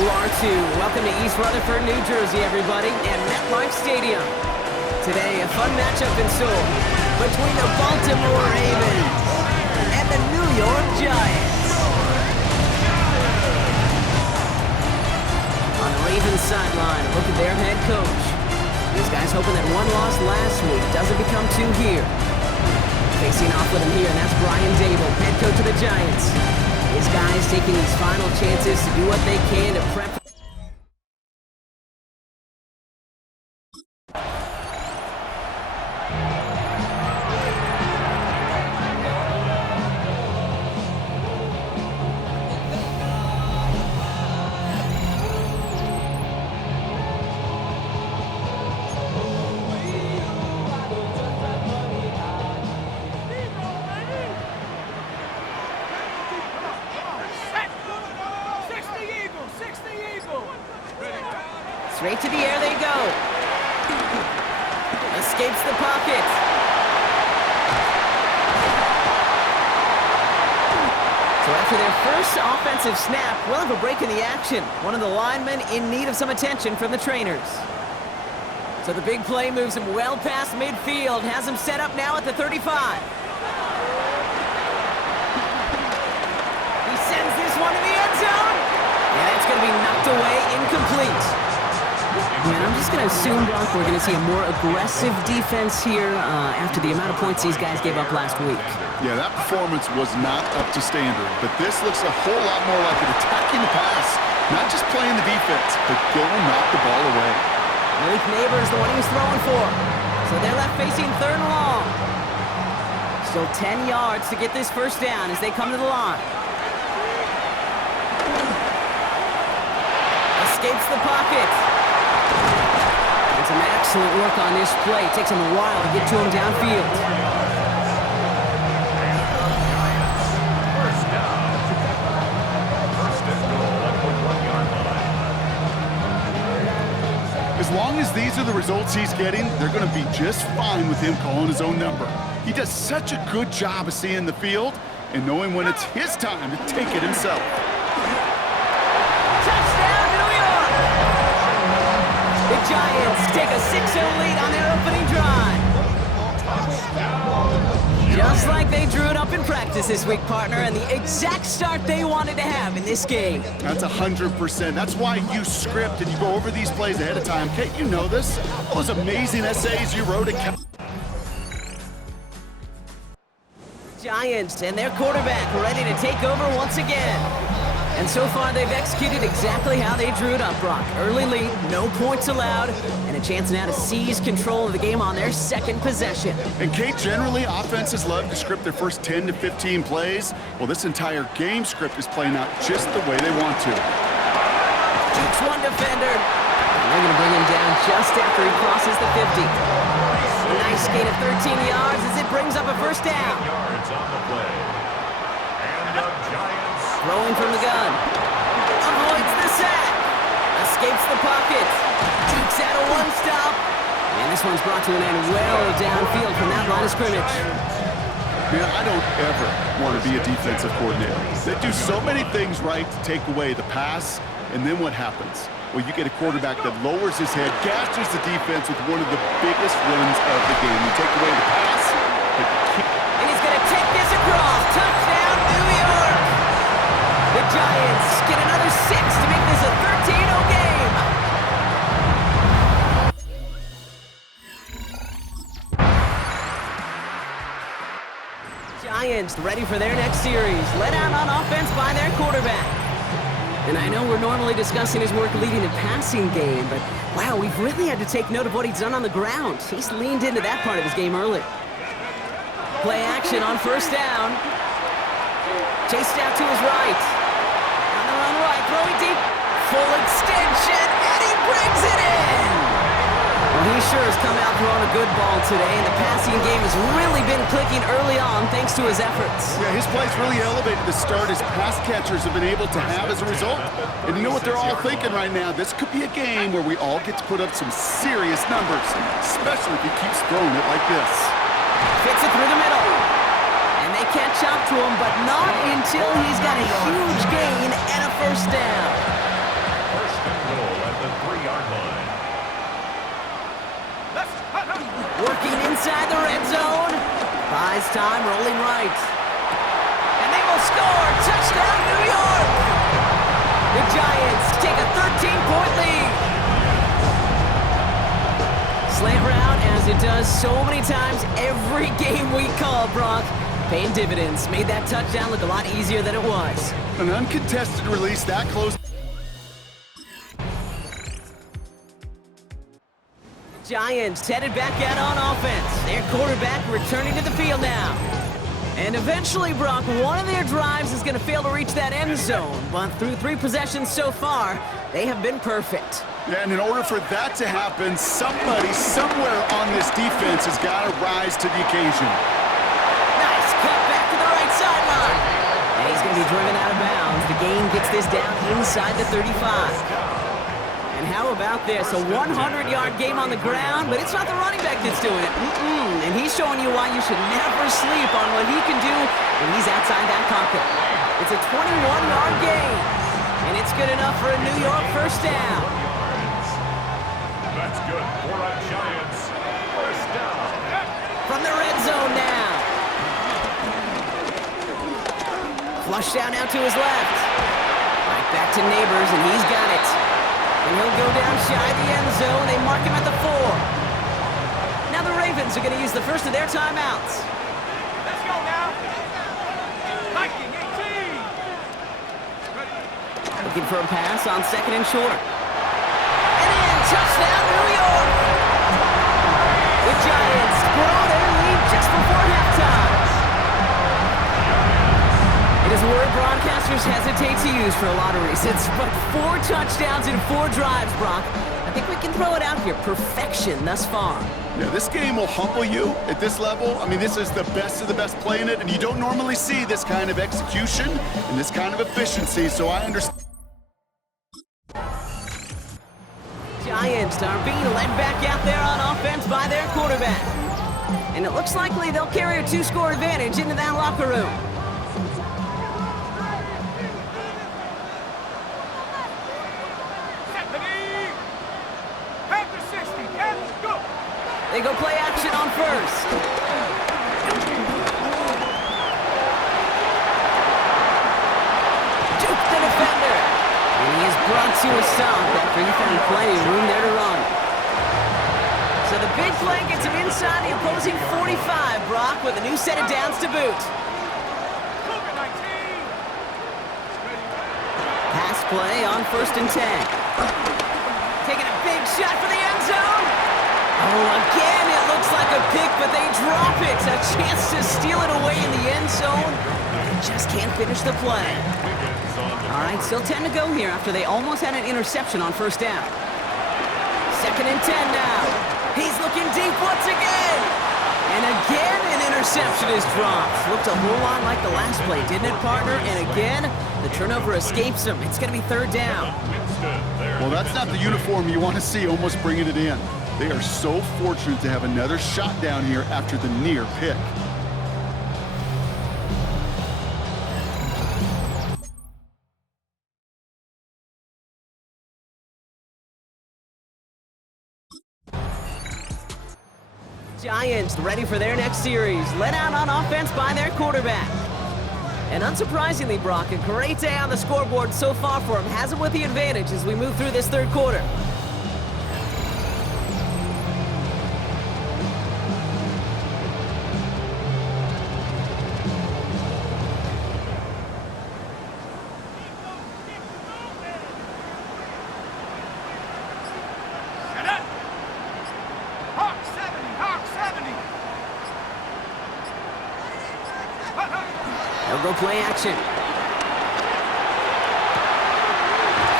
You are too. Welcome to East Rutherford, New Jersey, everybody, and MetLife Stadium. Today, a fun matchup in store between the Baltimore Ravens and the New York Giants. On the Ravens sideline, look at their head coach. These guys hoping that one loss last week doesn't become two here. Facing off with him here, and that's Brian Dable, head coach of the Giants. His guys taking these final chances to do what they can to prep. Straight to the air they go. Escapes the pocket. So after their first offensive snap, we'll have a break in the action. One of the linemen in need of some attention from the trainers. So the big play moves him well past midfield. Has him set up now at the 35. He sends this one to the end zone. And it's going to be knocked away, incomplete. And I'm just going to assume, Brock, we're going to see a more aggressive defense here after the amount of points these guys gave up last week. Yeah, that performance was not up to standard, but this looks a whole lot more like an attacking the pass. Not just playing the defense, but go and knock the ball away. Malik Neighbors, the one he was throwing for. So they're left facing third and long. Still 10 yards to get this first down as they come to the line. Escapes the pocket. And some excellent work on this play. It takes him a while to get to him downfield. As long as these are the results he's getting, they're going to be just fine with him calling his own number. He does such a good job of seeing the field and knowing when it's his time to take it himself. The Giants take a 6-0 lead on their opening drive. Just like they drew it up in practice this week, partner, and the exact start they wanted to have in this game. That's 100%. That's why you script and you go over these plays ahead of time. Can't you know this? All those amazing essays you wrote at Giants and their quarterback ready to take over once again. And so far, they've executed exactly how they drew it up, Brock. Early lead, no points allowed, and a chance now to seize control of the game on their second possession. And Kate, generally, offenses love to script their first 10 to 15 plays. Well, this entire game script is playing out just the way they want to. Jukes one defender. And they're going to bring him down just after he crosses the 50. A nice gain of 13 yards as it brings up a first down. Throwing from the gun. Avoids the sack. Escapes the pocket. Jukes out a one-stop. And this one's brought to an end well downfield from that line of scrimmage. Man, I don't ever want to be a defensive coordinator. They do so many things right to take away the pass, and then what happens? Well, you get a quarterback that lowers his head, gashes the defense with one of the biggest runs of the game. You take away the pass, but and he's going to take this across. Touchdown, New York! The Giants get another 6 to make this a 13-0 game. Giants ready for their next series. Led out on offense by their quarterback. And I know we're normally discussing his work leading the passing game, but wow, we've really had to take note of what he's done on the ground. He's leaned into that part of his game early. Play action on first down. Chased out to his right. On the run right, throwing deep. Full extension, and he brings it in! Well, he sure has come out throwing a good ball today, and the passing game has really been clicking early on thanks to his efforts. Yeah, his play's really elevated the start his pass catchers have been able to have as a result. And you know what they're all thinking right now? This could be a game where we all get to put up some serious numbers, especially if he keeps throwing it like this. Fits it through the middle. And they catch up to him, but not until he's got a huge gain and a first down. at the 3-yard line. Working inside the red zone. Buys time, rolling right. And they will score. Touchdown, New York. The Giants take a 13-point lead. Slant route, as it does so many times every game we call, Brock. Paying dividends. Made that touchdown look a lot easier than it was. An uncontested release that close. Giants headed back out on offense. Their quarterback returning to the field now. And eventually, Brock, one of their drives is going to fail to reach that end zone. But through 3 possessions so far, they have been perfect. Yeah, and in order for that to happen, somebody somewhere on this defense has got to rise to the occasion. Nice cut back to the right sideline. And he's going to be driven out of bounds. The gain gets this down inside the 35. And how about this? A 100-yard game on the ground, but it's not the running back that's doing it. And he's showing you why you should never sleep on what he can do when he's outside that pocket. It's a 21-yard gain, and it's good enough for a New York first down. That's good for a Giants first down. From the red zone now. Flush down out to his left. Right back to Neighbors, and he's got it. And he'll go down shy of the end zone. They mark him at the 4. Now the Ravens are going to use the first of their timeouts. Let's go now. Viking 18. Looking for a pass on 2nd and short. And in, touchdown, New York. The Giants grow their lead just before halftime. It is a word broadcasters hesitate to use for a lot of reasons, but 4 touchdowns in 4 drives, Brock. I think we can throw it out here. Perfection thus far. Yeah, this game will humble you at this level. I mean, this is the best of the best playing it, and you don't normally see this kind of execution and this kind of efficiency, so I understand. Giants are being led back out there on offense by their quarterback. And it looks likely they'll carry a 2-score advantage into that locker room. They go play action on first. Juke the defender. And he is brought to a stop after he found plenty of room there to run. So the big play gets him inside the opposing 45, Brock, with a new set of downs to boot. Pass play on 1st and 10. Taking a big shot for the end zone. Oh, again, it looks like a pick, but they drop it. A chance to steal it away in the end zone. They just can't finish the play. All right, still 10 to go here after they almost had an interception on 1st down. 2nd and 10 now. He's looking deep once again. And again, an interception is dropped. Looked a whole lot like the last play, didn't it, partner? And again, the turnover escapes him. It's going to be 3rd down. Well, that's not the uniform you want to see almost bringing it in. They are so fortunate to have another shot down here after the near pick. Giants ready for their next series. Led out on offense by their quarterback. And unsurprisingly, Brock, a great day on the scoreboard so far for him. Has him with the advantage as we move through this 3rd quarter. They'll go play action.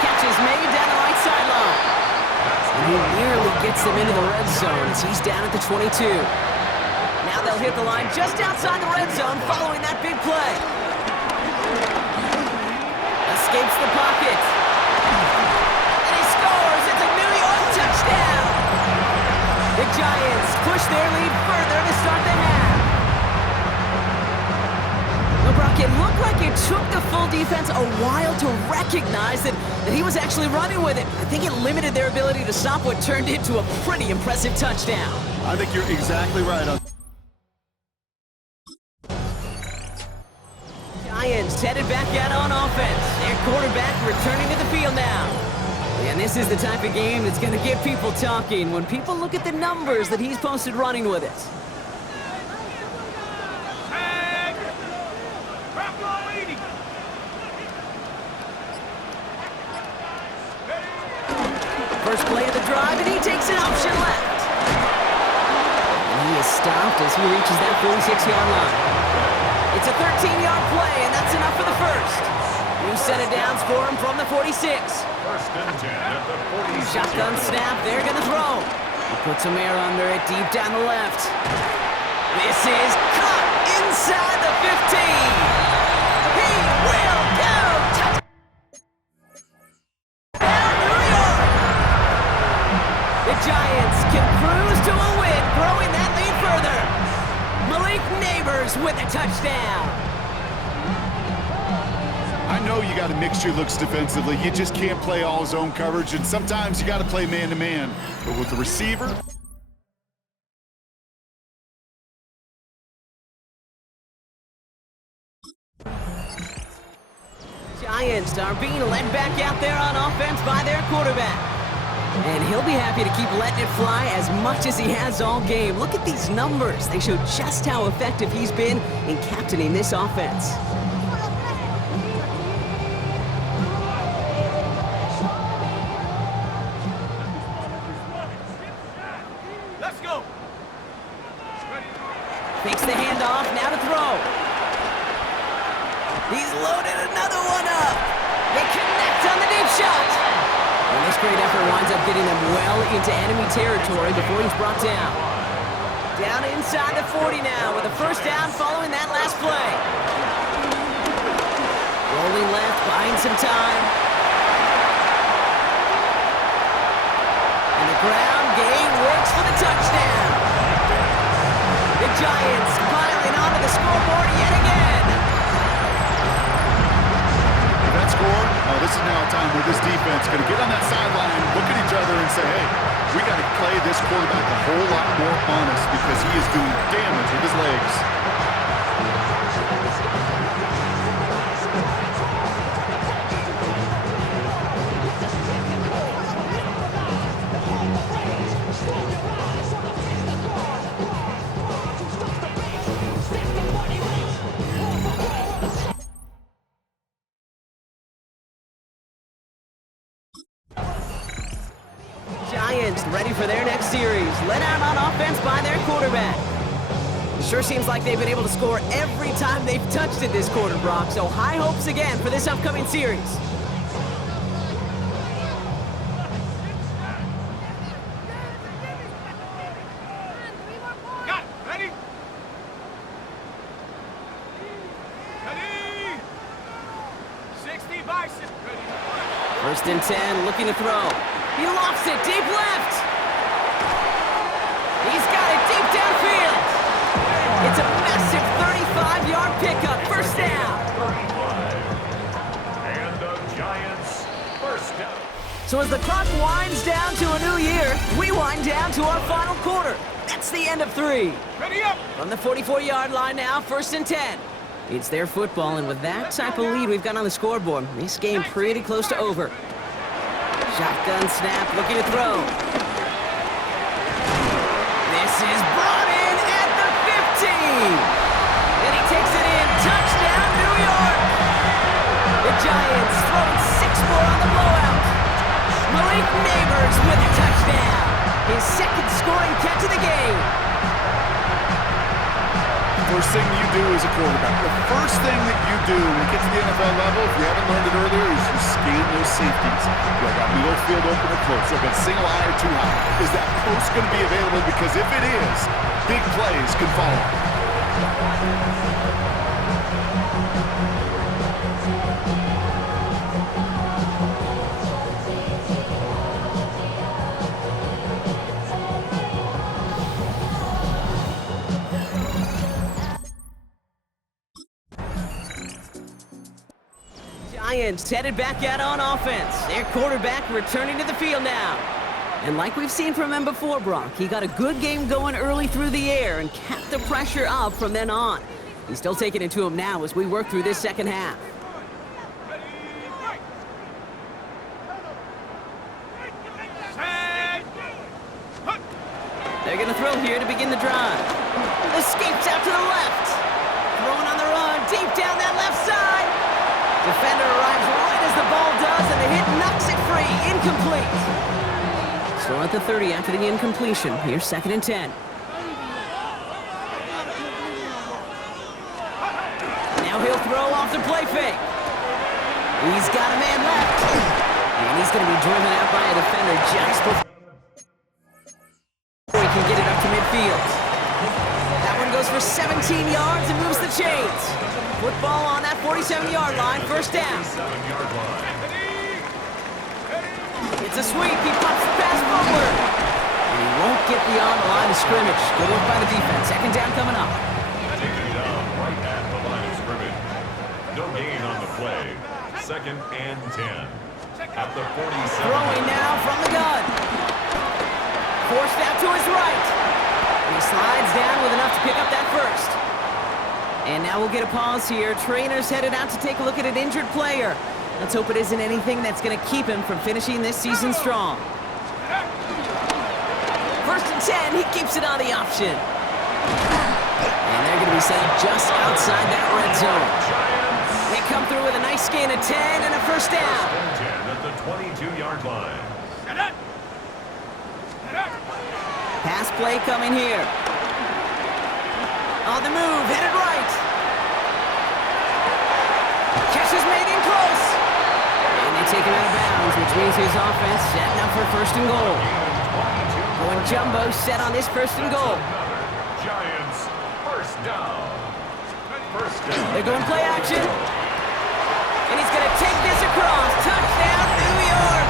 Catch is made down the right sideline. And he nearly gets them into the red zone as he's down at the 22. Now they'll hit the line just outside the red zone following that big play. Escapes the pocket. And he scores. It's a New York touchdown. The Giants push their lead further to start the half. Brock, it looked like it took the full defense a while to recognize that he was actually running with it. I think it limited their ability to stop what turned into a pretty impressive touchdown. I think you're exactly right on. Giants headed back out on offense. Their quarterback returning to the field now. And this is the type of game that's going to get people talking when people look at the numbers that he's posted running with it. Tag! Crap ball leading! First play of the drive, and he takes an option left. And he is stopped as he reaches that 46-yard line. It's a 13-yard play, and that's enough for the first. New set of downs for him from the 46. First and 10 at the 46. Shotgun snap, they're going to throw. He puts some air under it deep down the left. This is caught inside the 15. He will go. Touchdown, New York. The Giants can cruise to a win, growing that lead further. Malik Neighbors with a touchdown. I know you got to mix your looks defensively. You just can't play all zone coverage, and sometimes you got to play man-to-man. But with the receiver, Giants are being led back out there on offense by their quarterback. And he'll be happy to keep letting it fly as much as he has all game. Look at these numbers. They show just how effective he's been in captaining this offense. Let's go! Fakes the handoff, now to throw. He's loaded another one up. They connect on the deep shot. And this great effort winds up getting them well into enemy territory before he's brought down. Down inside the 40 now with a first down following that last play. Rolling left, buying some time. And the ground game works for the touchdown. The Giants piling onto the scoreboard yet again. with that score, this is now a time where this defense is going to get on that sideline, look at each other and say, hey, we got to play this quarterback a whole lot more honest because he is doing damage with his legs. Giants ready for their next series. Let out on offense by their quarterback. It sure seems like they've been able to score every time they've touched it this quarter, Brock. So high hopes again for this upcoming series. Got it. Ready? Ready? 60 bicep. Ready? First and 10, looking to throw. He lofts it deep left. He's got it deep downfield. It's a massive 35-yard pickup. First down. 35. And the Giants first down. So as the clock winds down to a new year, we wind down to our final quarter. That's the end of 3. Ready up. From the 44-yard line now, first and 10. It's their football, and with that type of lead we've got on the scoreboard, this game pretty close to over. Shotgun snap, looking to throw. This is brought in at the 15. And he takes it in. Touchdown, New York. The Giants throwing 6 more on the blowout. Malik Neighbors with a touchdown. His second scoring catch of the game. First thing you do as a quarterback, the first thing that you do when you get to the NFL level, if you haven't learned it earlier, is you scan those safeties. Do I got middle field open or close? Do I got single high or too high? Is that post going to be available? Because if it is, big plays can follow. Giants headed back out on offense. Their quarterback returning to the field now. And like we've seen from him before, Brock, he got a good game going early through the air and kept the pressure up from then on. He's still taking it to him now as we work through this second half. They're going to throw here to begin the drive. Escapes out to the left. Throwing on the run, deep down that left side. Defender arrives right as the ball does, and the hit knocks it free. Incomplete. Still at the 30 after the incompletion. Here's 2nd and 10. Now he'll throw off the play fake. He's got a man left. And he's going to be driven out by a defender just before he can get it up to midfield. That one goes for 17 yards and moves the chains. Football on that 47-yard line, first down. It's a sweep, he pops the pass forward. And he won't get beyond the line of scrimmage. Good work by the defense. Second down coming up. Taking it down right at the line of scrimmage. No gain on the play. 2nd and 10. At the 47. Throwing now from the gun. Forced out to his right. And he slides down with enough to pick up that first. And now we'll get a pause here. Trainer's headed out to take a look at an injured player. Let's hope it isn't anything that's going to keep him from finishing this season strong. 1st and 10, he keeps it on the option. And they're going to be set up just outside that red zone. They come through with a nice gain of 10 and a first down. 10 at the 22-yard line. Pass play coming here. On the move, headed right. Catch is made in close. And they take him out of bounds, which means his offense setting up for 1st and goal. Going jumbo set on this 1st and goal. Giants, first down. First down. They're going play action. And he's going to take this across. Touchdown, New York.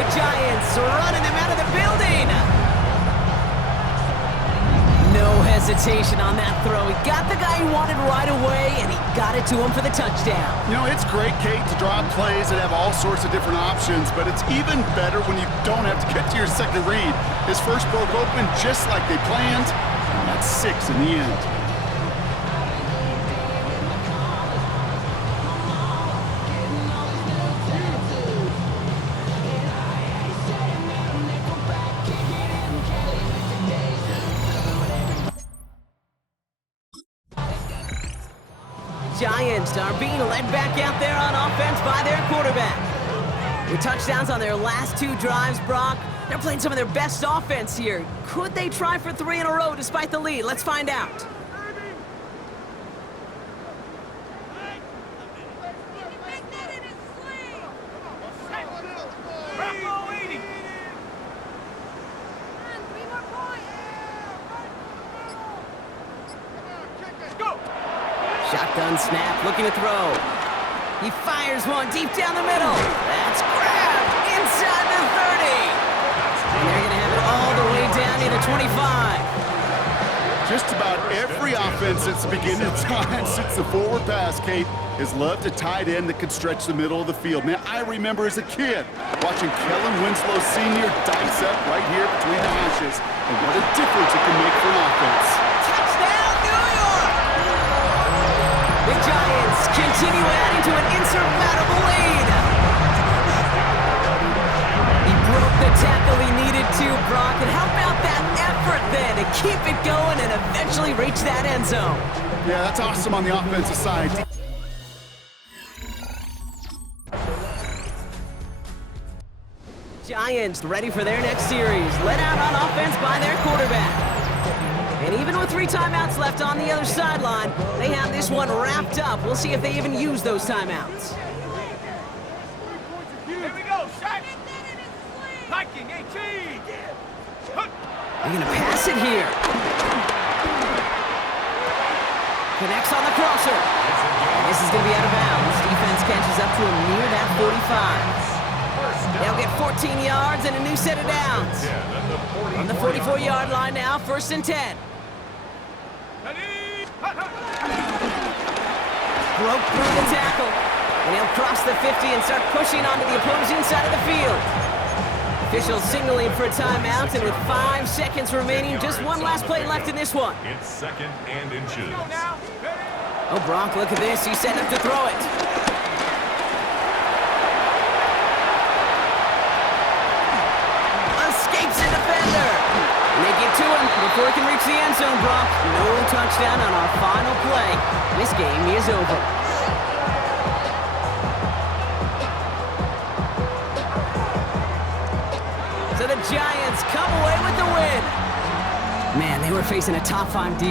The Giants are running him out of the building. No hesitation on that throw. He got the guy he wanted right away, and he got it to him for the touchdown. You know, it's great, Kate, to draw plays that have all sorts of different options, but it's even better when you don't have to get to your second read. His first broke open just like they planned, and that's 6 in the end. Giants are being led back out there on offense by their quarterback. With touchdowns on their last 2 drives, Brock, they're playing some of their best offense here. Could they try for 3 in a row despite the lead? Let's find out. Shotgun snap, looking to throw. He fires one deep down the middle. That's grabbed inside the 30. And they're going to have it all the way down to the 25. Just about every offense since the beginning of time, since the forward pass, Kate, has loved a tight end that can stretch the middle of the field. Man, I remember as a kid watching Kellen Winslow Sr. dice up right here between the hashes. And what a difference it can make for an offense. Touchdown, New York! The Giants continue adding to an insurmountable lead. He broke the tackle he needed to, Brock. And how about that effort then to keep it going and eventually reach that end zone? Yeah, that's awesome on the offensive side. Giants ready for their next series. Led out on offense by their quarterback. And even with 3 timeouts left on the other sideline, they have this one wrapped up. We'll see if they even use those timeouts. Here we go, shot. Liking 18. They're going to pass it here. Connects on the crosser. And this is going to be out of bounds. Defense catches up to him near that 45. They'll get 14 yards and a new set of downs. On the 44-yard line now, 1st and 10. Broke through the tackle. And he'll cross the 50 and start pushing onto the opposing side of the field. Officials signaling for a timeout, and with 5 seconds remaining, just one last play left in this one. It's 2nd and inches. Oh, Brock, look at this. He's setting up to throw it. Escapes the defender. And they get to him before he can reach the end zone, Brock. No touchdown on our final play. This game is over. So the Giants come away with the win. Man, they were facing a top 5 defense.